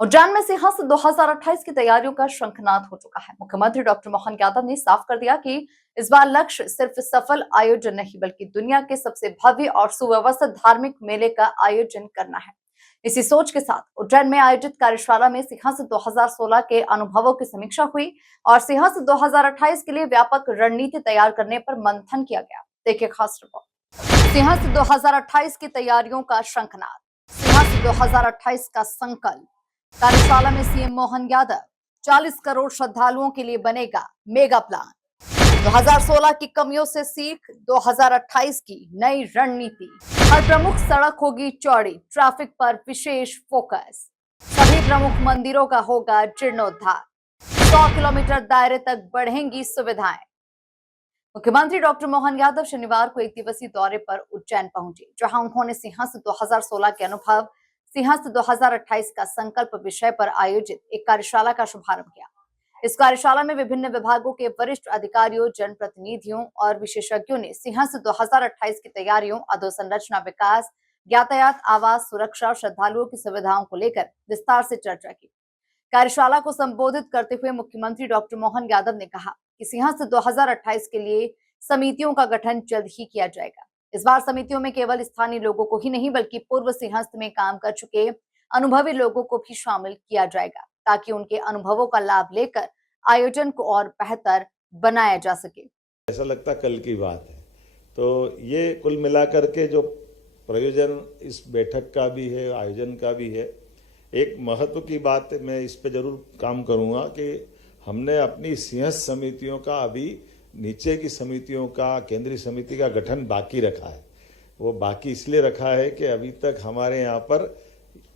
उज्जैन में सिंहस्थ 2028 की तैयारियों का शंखनाद हो चुका है। मुख्यमंत्री डॉक्टर मोहन यादव ने साफ कर दिया कि इस बार लक्ष्य सिर्फ सफल आयोजन नहीं बल्कि दुनिया के सबसे भव्य और सुव्यवस्थित धार्मिक मेले का आयोजन करना है। इसी सोच के साथ उज्जैन में आयोजित कार्यशाला में सिंहस्थ 2016 के अनुभवों की समीक्षा हुई और सिंहस्थ 2028 के लिए व्यापक रणनीति तैयार करने पर मंथन किया गया। देखिए खास रिपोर्ट। सिंहस्थ 2028 की तैयारियों का शंखनाद, सिंहस्थ 2028 का संकल्प। कार्यशाला में सीएम मोहन यादव 40 करोड़ श्रद्धालुओं के लिए बनेगा मेगा प्लान। 2016 की कमियों से सीख, 2028 की नई रणनीति। हर प्रमुख सड़क होगी चौड़ी, ट्रैफिक पर विशेष फोकस। सभी प्रमुख मंदिरों का होगा जीर्णोद्धार। 100 किलोमीटर दायरे तक बढ़ेंगी सुविधाएं। मुख्यमंत्री डॉक्टर मोहन यादव शनिवार को एक दिवसीय दौरे पर उज्जैन पहुंचे, जहां उन्होंने सिंहस्थ 2016 के अनुभव, सिंहस्थ 2028 का संकल्प विषय पर आयोजित एक कार्यशाला का शुभारंभ किया। इस कार्यशाला में विभिन्न विभागों के वरिष्ठ अधिकारियों, जनप्रतिनिधियों और विशेषज्ञों ने सिंहस्थ 2028 की तैयारियों, अधोसंरचना विकास, यातायात, आवास, सुरक्षा और श्रद्धालुओं की सुविधाओं को लेकर विस्तार से चर्चा की। कार्यशाला को संबोधित करते हुए मुख्यमंत्री डॉक्टर मोहन यादव ने कहा कि सिंहस्थ 2028 के लिए समितियों का गठन जल्द ही किया जाएगा। इस बार समितियों में केवल स्थानीय लोगों को ही नहीं बल्कि पूर्व सिंहस्थ में काम कर चुके अनुभवी लोगों को भी शामिल किया जाएगा, ताकि उनके अनुभवों का लाभ लेकर आयोजन को और बेहतर बनाया जा सके। ऐसा लगता कल की बात है। तो ये कुल मिलाकर के जो प्रयोजन इस बैठक का भी है, आयोजन का भी है, एक महत्व की बात मैं इस पे जरूर काम करूंगा कि हमने अपनी सिंहस्थ समितियों का अभी नीचे की समितियों का, केंद्रीय समिति का गठन बाकी रखा है। वो बाकी इसलिए रखा है कि अभी तक हमारे यहाँ पर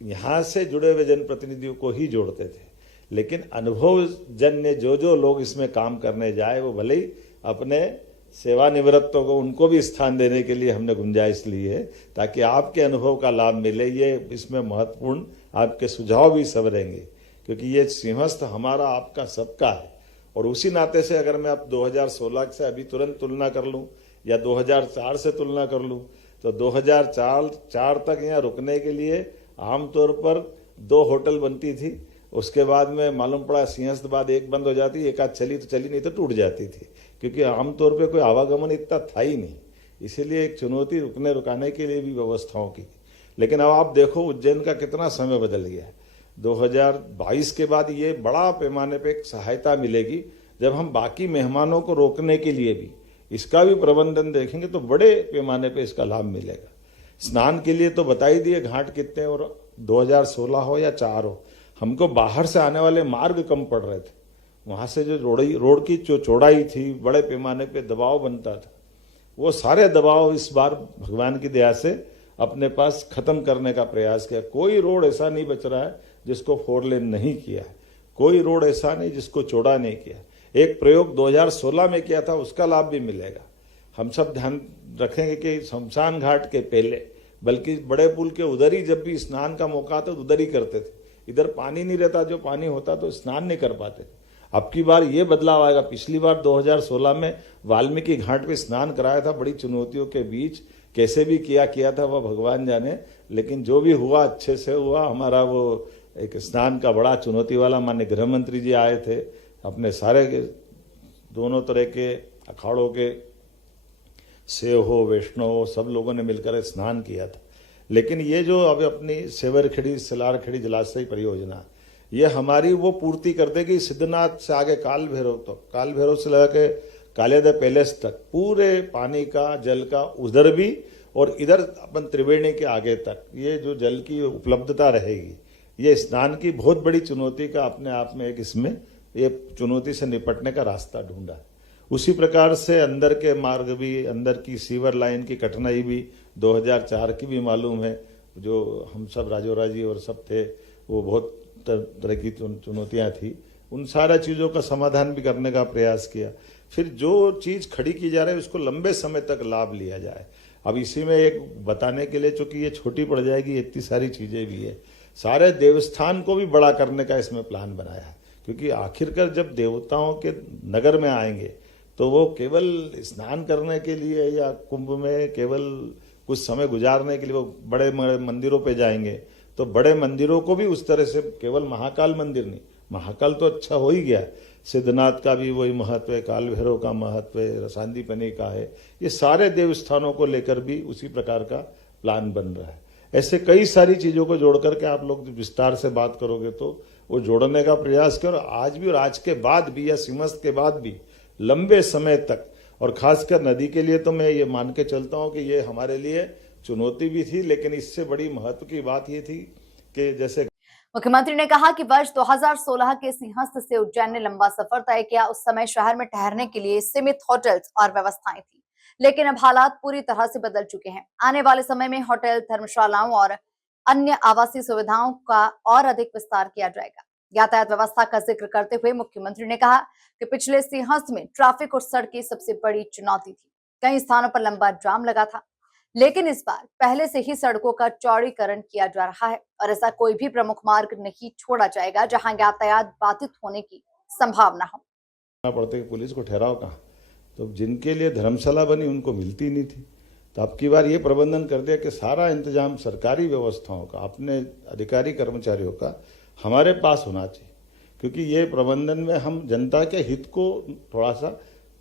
यहाँ से जुड़े हुए जनप्रतिनिधियों को ही जोड़ते थे, लेकिन अनुभव जन्य जो लोग इसमें काम करने जाए वो भले ही अपने सेवानिवृत्तों को उनको भी स्थान देने के लिए हमने गुंजाइश ली है, ताकि आपके अनुभव का लाभ मिले। ये इसमें महत्वपूर्ण आपके सुझाव भी सब रहेंगे, क्योंकि ये सिंहस्थ हमारा आपका सबका है। और उसी नाते से अगर मैं अब 2016 से अभी तुरंत तुलना कर लूं या 2004 से तुलना कर लूं, तो 2004 तक यहाँ रुकने के लिए आमतौर पर 2 होटल बनती थी। उसके बाद में मालूम पड़ा सिंहस्थ बाद एक बंद हो जाती, एक आध चली तो चली, नहीं तो टूट जाती थी, क्योंकि आमतौर पे कोई आवागमन इतना था ही नहीं। इसीलिए एक चुनौती रुकने रुकाने के लिए भी व्यवस्थाओं की। लेकिन अब आप देखो उज्जैन का कितना समय बदल गया है। 2022 के बाद ये बड़ा पैमाने पे एक सहायता मिलेगी, जब हम बाकी मेहमानों को रोकने के लिए भी इसका भी प्रबंधन देखेंगे तो बड़े पैमाने पे इसका लाभ मिलेगा। स्नान के लिए तो बता ही दिए घाट कितने, और 2016 हो या 4 हो, हमको बाहर से आने वाले मार्ग कम पड़ रहे थे। वहां से जो रोड की जो चौड़ाई थी, बड़े पैमाने पे दबाव बनता था, वो सारे दबाव इस बार भगवान की दया से अपने पास खत्म करने का प्रयास किया। कोई रोड ऐसा नहीं बच रहा है जिसको 4 लेन नहीं किया है, कोई रोड ऐसा नहीं जिसको चौड़ा नहीं किया। एक प्रयोग 2016 में किया था, उसका लाभ भी मिलेगा। हम सब ध्यान रखेंगे कि शमशान घाट के पहले, बल्कि बड़े पुल के उधर ही जब भी स्नान का मौका आता तो उधर ही करते थे। इधर पानी नहीं रहता, जो पानी होता तो स्नान नहीं कर पाते। अब की बार ये बदलाव आएगा। पिछली बार 2016 में वाल्मीकि घाट पे स्नान कराया था, बड़ी चुनौतियों के बीच, कैसे भी किया था वह भगवान जाने, लेकिन जो भी हुआ अच्छे से हुआ। हमारा वो एक स्नान का बड़ा चुनौती वाला, माननीय गृह मंत्री जी आए थे, अपने सारे दोनों तरह के अखाड़ों के सेव हो, वैष्णव हो, सब लोगों ने मिलकर स्नान किया था। लेकिन ये जो अब अपनी सेवरखेड़ी सलारखेड़ी जलाशय परियोजना, ये हमारी वो पूर्ति कर देगी सिद्धनाथ से आगे काल भैरव तक, काल भैरव से लगा के कालियादेव पैलेस तक, पूरे पानी का, जल का उधर भी और इधर अपन त्रिवेणी के आगे तक ये जो जल की उपलब्धता रहेगी। ये स्नान की बहुत बड़ी चुनौती का अपने आप में एक इसमें ये चुनौती से निपटने का रास्ता ढूंढा। उसी प्रकार से अंदर के मार्ग भी, अंदर की सीवर लाइन की कठिनाई भी 2004 की भी मालूम है, जो हम सब राजोरा जी और सब थे, वो बहुत तरह की चुनौतियां थी। उन सारा चीज़ों का समाधान भी करने का प्रयास किया। फिर जो चीज़ खड़ी की जा रही है उसको लंबे समय तक लाभ लिया जाए। अब इसी में एक बताने के लिए, चूंकि ये छोटी पड़ जाएगी, इतनी सारी चीज़ें भी है, सारे देवस्थान को भी बड़ा करने का इसमें प्लान बनाया है। क्योंकि आखिरकार जब देवताओं के नगर में आएंगे तो वो केवल स्नान करने के लिए या कुंभ में केवल कुछ समय गुजारने के लिए वो बड़े बड़े मंदिरों पे जाएंगे, तो बड़े मंदिरों को भी उस तरह से, केवल महाकाल मंदिर नहीं, महाकाल तो अच्छा हो ही गया, सिद्धनाथ का भी वही महत्व है, काल भैरव का महत्व है, सांदीपनि का है, ये सारे देवस्थानों को लेकर भी उसी प्रकार का प्लान बन रहा है। ऐसे कई सारी चीजों को जोड़ करके आप लोग विस्तार से बात करोगे तो वो जोड़ने का प्रयास करो, आज भी और आज के बाद भी या सिमस्त के बाद भी लंबे समय तक। और खासकर नदी के लिए तो मैं ये मान के चलता हूं कि ये हमारे लिए चुनौती भी थी, लेकिन इससे बड़ी महत्व की बात ये थी कि जैसे मुख्यमंत्री ने कहा कि वर्ष 2016 के सिंहस्थ से उज्जैन ने लंबा सफर तय किया। उस समय शहर में ठहरने के लिए सीमित होटल्स और व्यवस्थाएं थी, लेकिन अब हालात पूरी तरह से बदल चुके हैं। आने वाले समय में होटल, धर्मशालाओं और अन्य आवासीय सुविधाओं का और अधिक विस्तार किया जाएगा। यातायात व्यवस्था का जिक्र करते हुए मुख्यमंत्री ने कहा कि पिछले सिंहस्थ में ट्रैफिक और सड़कें सबसे बड़ी चुनौती थी। कई स्थानों पर लंबा जाम लगा था, लेकिन इस बार पहले से ही सड़कों का चौड़ीकरण किया जा रहा है और ऐसा कोई भी प्रमुख मार्ग नहीं छोड़ा जाएगा जहां यातायात बाधित होने की संभावना हो। पड़ते पुलिस को ठहराव कहाँ, तो जिनके लिए धर्मशाला बनी उनको मिलती नहीं थी। तो अब की बार ये प्रबंधन कर दिया कि सारा इंतजाम सरकारी व्यवस्थाओं का, अपने अधिकारी कर्मचारियों का हमारे पास होना चाहिए, क्योंकि ये प्रबंधन में हम जनता के हित को थोड़ा सा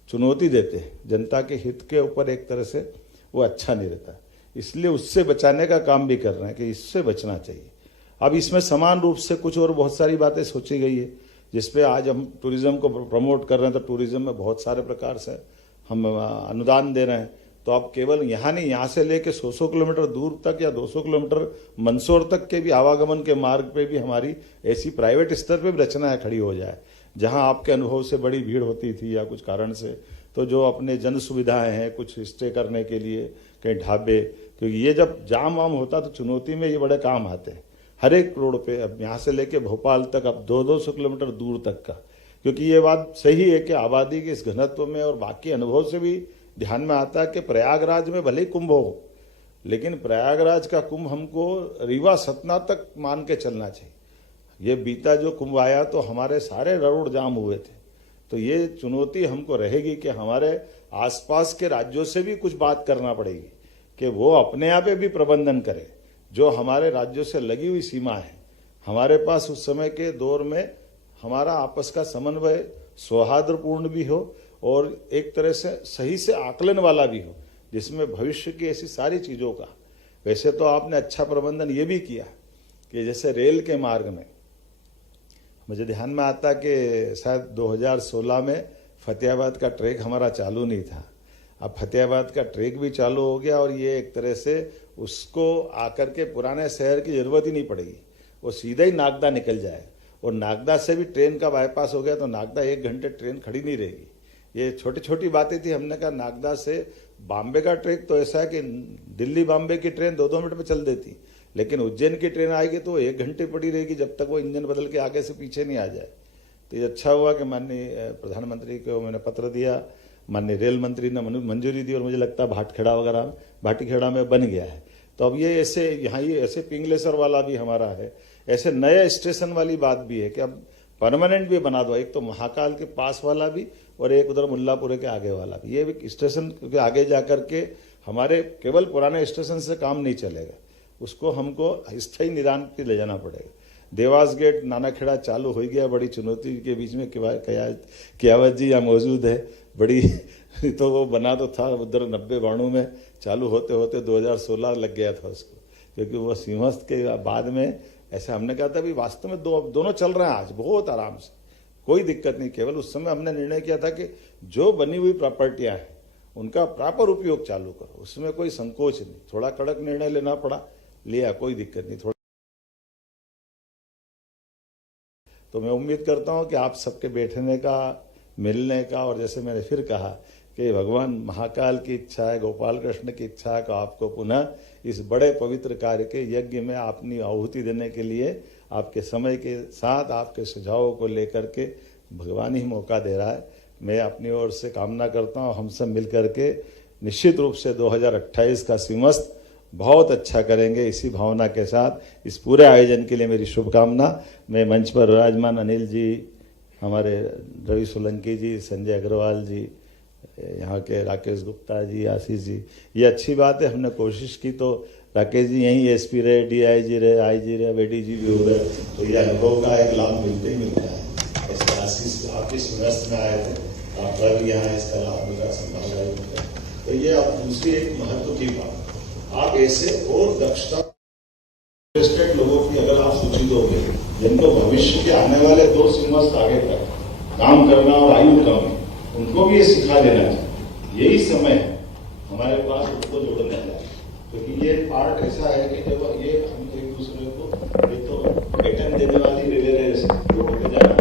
चुनौती देते हैं। जनता के हित के ऊपर एक तरह से वो अच्छा नहीं रहता, इसलिए उससे बचाने का काम भी कर रहे हैं कि इससे बचना चाहिए। अब इसमें समान रूप से कुछ और बहुत सारी बातें सोची गई है, जिसपे आज हम टूरिज्म को प्रमोट कर रहे हैं। तो टूरिज्म में बहुत सारे प्रकार से हम अनुदान दे रहे हैं। तो अब केवल यहाँ नहीं, यहाँ से लेके 100 किलोमीटर दूर तक या 200 किलोमीटर मंदसौर तक के भी आवागमन के मार्ग पे भी हमारी ऐसी प्राइवेट स्तर पे भी रचनाएं खड़ी हो जाए, जहां आपके अनुभव से बड़ी भीड़ होती थी या कुछ कारण से, तो जो अपने जन सुविधाएं हैं, कुछ स्टे करने के लिए कहीं ढाबे, क्योंकि ये जब जाम वाम होता तो चुनौती में ये बड़े काम आते हैं। हर एक रोड पे अब यहाँ से लेके भोपाल तक अब 200 किलोमीटर दूर तक का, क्योंकि ये बात सही है कि आबादी के इस घनत्व में और बाकी अनुभव से भी ध्यान में आता है कि प्रयागराज में भले ही कुंभ हो, लेकिन प्रयागराज का कुंभ हमको रीवा सतना तक मान के चलना चाहिए। ये बीता जो कुंभ आया तो हमारे सारे रोड जाम हुए थे। तो ये चुनौती हमको रहेगी कि हमारे आसपास के राज्यों से भी कुछ बात करना पड़ेगी कि वो अपने आप भी प्रबंधन करें। जो हमारे राज्यों से लगी हुई सीमा है, हमारे पास उस समय के दौर में हमारा आपस का समन्वय सौहार्दपूर्ण भी हो और एक तरह से सही से आकलन वाला भी हो, जिसमें भविष्य की ऐसी सारी चीज़ों का। वैसे तो आपने अच्छा प्रबंधन ये भी किया कि जैसे रेल के मार्ग में, मुझे ध्यान में आता कि शायद 2016 में फतेहाबाद का ट्रैक हमारा चालू नहीं था। अब फतेहाबाद का ट्रैक भी चालू हो गया और ये एक तरह से उसको आकर के पुराने शहर की जरूरत ही नहीं पड़ेगी, वो सीधा ही नागदा निकल जाए। और नागदा से भी ट्रेन का बाईपास हो गया तो नागदा 1 घंटे ट्रेन खड़ी नहीं रहेगी। ये छोटी छोटी बातें थी। हमने कहा नागदा से बॉम्बे का ट्रैक तो ऐसा है कि दिल्ली बॉम्बे की ट्रेन 2-2 मिनट में चल देती, लेकिन उज्जैन की ट्रेन आएगी तो 1 घंटे पड़ी रहेगी जब तक वो इंजन बदल के आगे से पीछे नहीं आ जाए। तो ये अच्छा हुआ कि माननीय प्रधानमंत्री को मैंने पत्र दिया, माननीय रेल मंत्री ने मंजूरी दी और मुझे लगता है भाटखेड़ा वगैरह भाटीखेड़ा में बन गया है। तो अब ये ऐसे यहाँ ये ऐसे पिंगलेसर वाला भी हमारा है, ऐसे नए स्टेशन वाली बात भी है कि अब परमानेंट भी बना दो, एक तो महाकाल के पास वाला भी और एक उधर मुल्लापुरे के आगे वाला भी। ये भी स्टेशन के आगे जाकर के हमारे केवल पुराने स्टेशन से काम नहीं चलेगा, उसको हमको स्थायी निदान पे ले जाना पड़ेगा। देवास गेट नानाखेड़ा चालू हो गया, बड़ी चुनौती के बीच में कियावत जी यहाँ मौजूद है, बड़ी तो वो बना तो था उधर 90-92 में, चालू होते होते 2016 लग गया था उसको, क्योंकि वो सिंहस्थ के बाद में ऐसा हमने कहा था भी वास्तव में दोनों चल रहे हैं आज बहुत आराम से, कोई दिक्कत नहीं। केवल उस समय हमने निर्णय किया था कि जो बनी हुई प्रॉपर्टियां हैं उनका प्रॉपर उपयोग चालू करो, उसमें कोई संकोच नहीं। थोड़ा कड़क निर्णय लेना पड़ा, लिया, कोई दिक्कत नहीं। थोड़ा तो मैं उम्मीद करता हूं कि आप सबके बैठने का, मिलने का, और जैसे मैंने फिर कहा कि भगवान महाकाल की इच्छा है, गोपाल कृष्ण की इच्छा है कि आपको पुनः इस बड़े पवित्र कार्य के यज्ञ में अपनी आहुति देने के लिए आपके समय के साथ आपके सुझावों को लेकर के भगवान ही मौका दे रहा है। मैं अपनी ओर से कामना करता हूँ हम सब मिलकर के निश्चित रूप से 2028 का सिंहस्थ बहुत अच्छा करेंगे। इसी भावना के साथ इस पूरे आयोजन के लिए मेरी शुभकामना। मैं मंच पर विराजमान अनिल जी, हमारे रवि सोलंकी जी, संजय अग्रवाल जी, यहाँ के राकेश गुप्ता जी, आशीष जी, ये अच्छी बात है। हमने कोशिश की तो राकेश जी यहीं एसपी रहे, डीआईजी रहे, आईजी रहे, एडीजी भी हो रहे, तो ये अनुभव का एक लाभ मिलते ही मिलता है। ऐसे आशीष आप इस व्यस्त में आए थे, आप भी यहाँ इसका लाभ मिला, संभाल। तो ये आप दूसरी एक महत्व की बात, आप ऐसे और दक्षता लोगों की अगर आप सूची दोगे जिनको भविष्य के आने वाले 2 सिंहस्थ आगे तक काम करना और आयु कम है, उनको भी ये सिखा देना चाहिए। यही समय है हमारे पास उनको जोड़ने का, क्योंकि ये पार्ट ऐसा है कि जब ये हम एक दूसरे को ये तो वेतन देने वाली रिले रेस होते जाना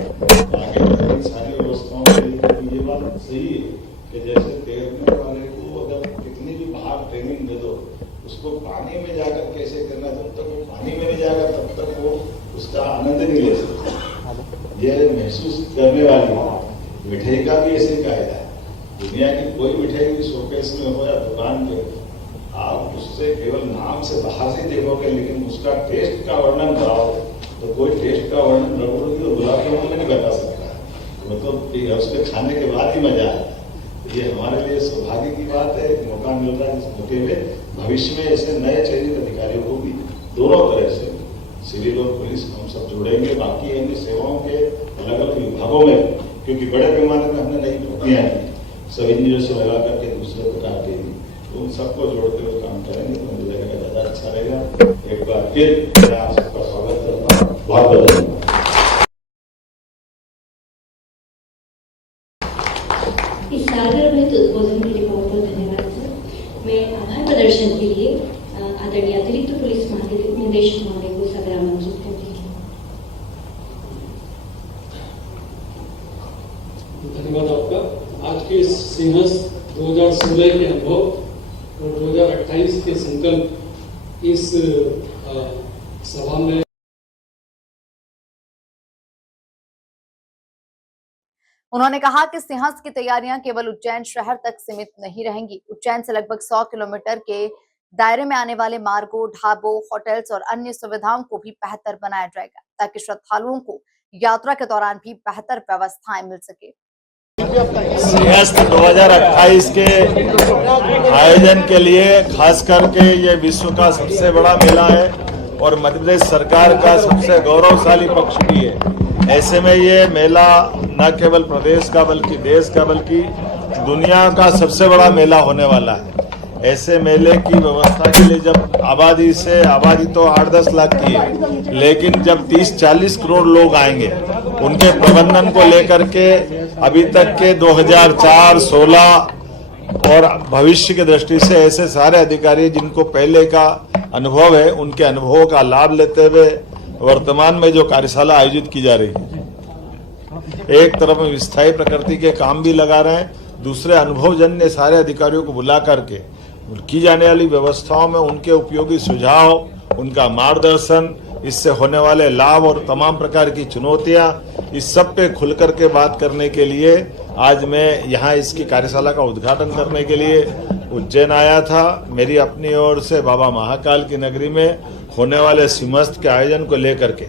आगे बढ़ने सारी व्यवस्थाओं के लिए, ये बात सही है कि जैसे तैरने वाले को अगर कितनी भी बाहर ट्रेनिंग दे दो, उसको पानी में जाकर कैसे करना, जब तक वो पानी में नहीं जाएगा तब तक वो उसका आनंद नहीं ले सकता। ये महसूस करने वाली मिठाई का भी ऐसे कायदा है। दुनिया की कोई मिठाई भी शोकेस में हो या दुकान पे, आप उससे केवल नाम से बाहर से देखोगे, लेकिन उसका टेस्ट का वर्णन कराओ तो कोई टेस्ट का वर्णन रबड़ी और गुलाब जामुन में नहीं बता सकता, मतलब उसके खाने के बाद ही मजा आए। ये हमारे लिए सौभाग्य की बात है, एक मौका मिल रहा है। इस मौके में भविष्य में ऐसे नए चयनित अधिकारियों को भी दोनों तरह से सिविल और पुलिस हम सब जोड़ेंगे, बाकी अन्य सेवाओं के अलग अलग विभागों में, क्योंकि बड़े पैमाने में हमने नई भर्तियां की सब इंजीनियर से लगा करके दूसरे प्रकार के, तो उन सबको जोड़ते हुए काम करेंगे तो मुझे लगेगा ज्यादा अच्छा रहेगा। एक बार फिर मैं आप सबका स्वागत करता हूँ, बहुत बहुत धन्यवाद। इस सारगर्भित उद्बोधन के लिए बहुत बहुत धन्यवाद सर। मैं आभार प्रदर्शन के लिए आदरणीय अतिरिक्त पुलिस महानिदेशक महोदय को सदर आमंत्रित करती हूँ। धन्यवाद आपका। आज के सिंहस्थ 2016 के अनुभव और 2028 के संकल्प इस सभा में उन्होंने कहा कि सिंहस्थ की तैयारियां केवल उज्जैन शहर तक सीमित नहीं रहेंगी। उज्जैन से लगभग 100 किलोमीटर के दायरे में आने वाले मार्गों, ढाबों, होटल्स और अन्य सुविधाओं को भी बेहतर बनाया जाएगा, ताकि श्रद्धालुओं को यात्रा के दौरान भी बेहतर व्यवस्थाएं मिल सके। सिंहस्थ 2028 के आयोजन के लिए खास करके ये विश्व का सबसे बड़ा मेला है और मध्य प्रदेश सरकार का सबसे गौरवशाली पक्ष भी है। ऐसे में ये मेला न केवल प्रदेश का बल्कि देश का बल्कि दुनिया का सबसे बड़ा मेला होने वाला है। ऐसे मेले की व्यवस्था के लिए जब आबादी तो 8-10 लाख की है, लेकिन जब 30-40 करोड़ लोग आएंगे, उनके प्रबंधन को लेकर के अभी तक के 2004, 16 और भविष्य की दृष्टि से ऐसे सारे अधिकारी जिनको पहले का अनुभव है, उनके अनुभवों का लाभ लेते हुए वर्तमान में जो कार्यशाला आयोजित की जा रही है, एक तरफ में स्थायी प्रकृति के काम भी लगा रहे हैं, दूसरे अनुभवजन्य सारे अधिकारियों को बुला करके की जाने वाली व्यवस्थाओं में उनके उपयोगी सुझाव, उनका मार्गदर्शन, इससे होने वाले लाभ और तमाम प्रकार की चुनौतियां, इस सब पे खुल करके बात करने के लिए आज मैं यहाँ इसकी कार्यशाला का उद्घाटन करने के लिए उज्जैन आया था। मेरी अपनी ओर से बाबा महाकाल की नगरी में होने वाले सिंहस्थ के आयोजन को लेकर के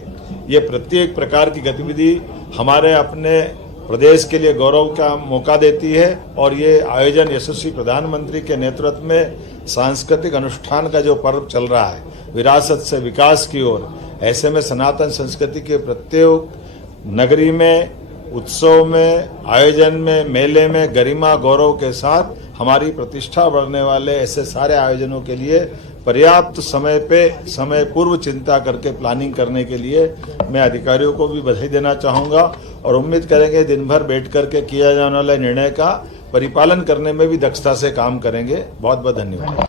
ये प्रत्येक प्रकार की गतिविधि हमारे अपने प्रदेश के लिए गौरव का मौका देती है और ये आयोजन यशस्वी प्रधानमंत्री के नेतृत्व में सांस्कृतिक अनुष्ठान का जो पर्व चल रहा है, विरासत से विकास की ओर, ऐसे में सनातन संस्कृति के प्रत्येक नगरी में, उत्सव में, आयोजन में, मेले में गरिमा गौरव के साथ हमारी प्रतिष्ठा बढ़ने वाले ऐसे सारे आयोजनों के लिए पर्याप्त समय पूर्व चिंता करके प्लानिंग करने के लिए मैं अधिकारियों को भी बधाई देना चाहूंगा और उम्मीद करेंगे दिन भर बैठ करके किया जाने वाले निर्णय का परिपालन करने में भी दक्षता से काम करेंगे। बहुत बहुत धन्यवाद।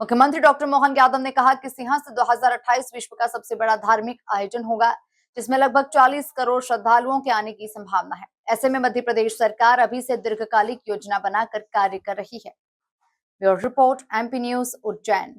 मुख्यमंत्री डॉक्टर मोहन यादव ने कहा कि सिंहस्थ 2028 विश्व का सबसे बड़ा धार्मिक आयोजन होगा, जिसमें लगभग 40 करोड़ श्रद्धालुओं के आने की संभावना है। ऐसे में मध्य प्रदेश सरकार अभी से दीर्घकालिक योजना बनाकर कार्य कर रही है। Bureau report, MP news, Ujjain.